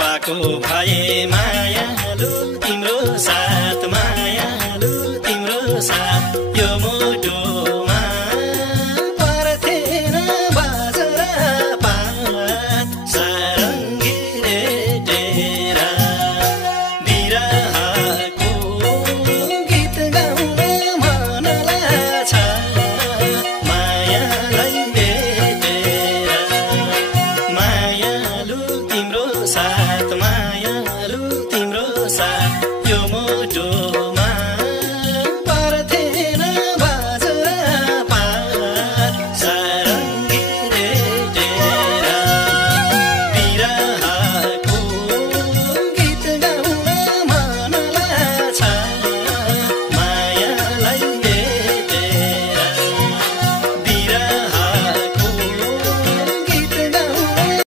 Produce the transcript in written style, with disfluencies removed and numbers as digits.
पाको भए मायालु तिम्रो साथ मायालु तिम्रो साथ यो मुटुमा पर्थेन बाजरा पात सारङ्गी रेटेर बिरहको गीत गाउन मन लाग्छ मायालाई भेटेर मायालु तिम्रो साथमा